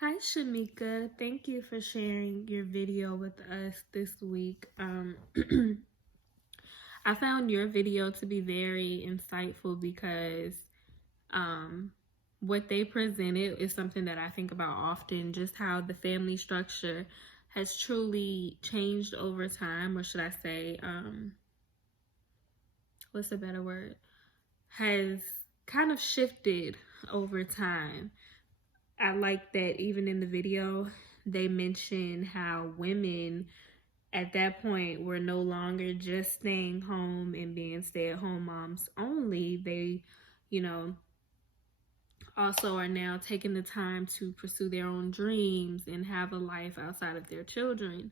Hi, Shameka. Thank you for sharing your video with us this week. I found your video to be very insightful because um, what they presented is something that I think about often, just how the family structure has truly changed over time, or should I say, what's a better word? Has kind of shifted over time. I like that even in the video, they mention how women at that point were no longer just staying home and being stay-at-home moms only. They, you know, also are now taking the time to pursue their own dreams and have a life outside of their children.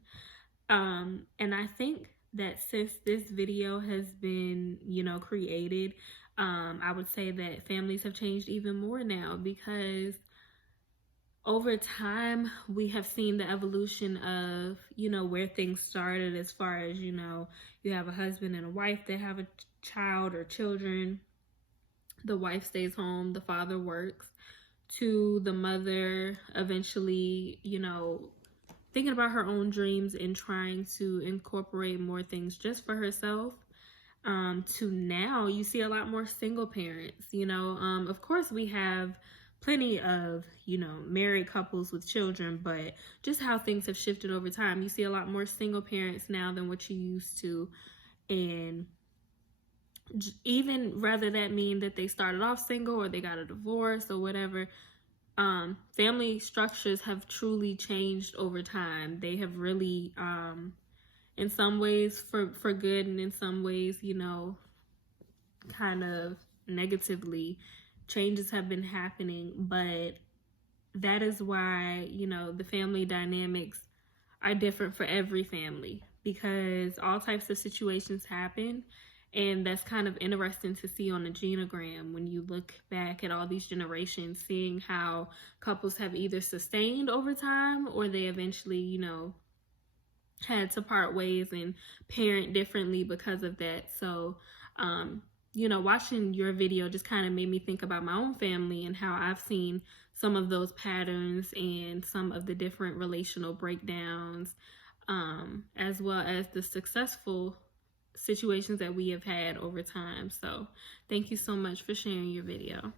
And I think that since this video has been, created, I would say that families have changed even more now because over time we have seen the evolution of where things started, as far as you have a husband and a wife that have a child or children. The wife stays home, the father works, to the mother eventually thinking about her own dreams and trying to incorporate more things just for herself, to now you see a lot more single parents. Of course we have plenty of married couples with children, but just how things have shifted over time, you see a lot more single parents now than what you used to. And even rather that mean that they started off single or they got a divorce or whatever, family structures have truly changed over time. They have really, in some ways for good, and in some ways kind of negatively, changes have been happening. But that is why the family dynamics are different for every family, because all types of situations happen. And that's kind of interesting to see on the genogram when you look back at all these generations, seeing how couples have either sustained over time or they eventually had to part ways and parent differently because of that. So watching your video just kind of made me think about my own family and how I've seen some of those patterns and some of the different relational breakdowns, as well as the successful situations that we have had over time. So thank you so much for sharing your video.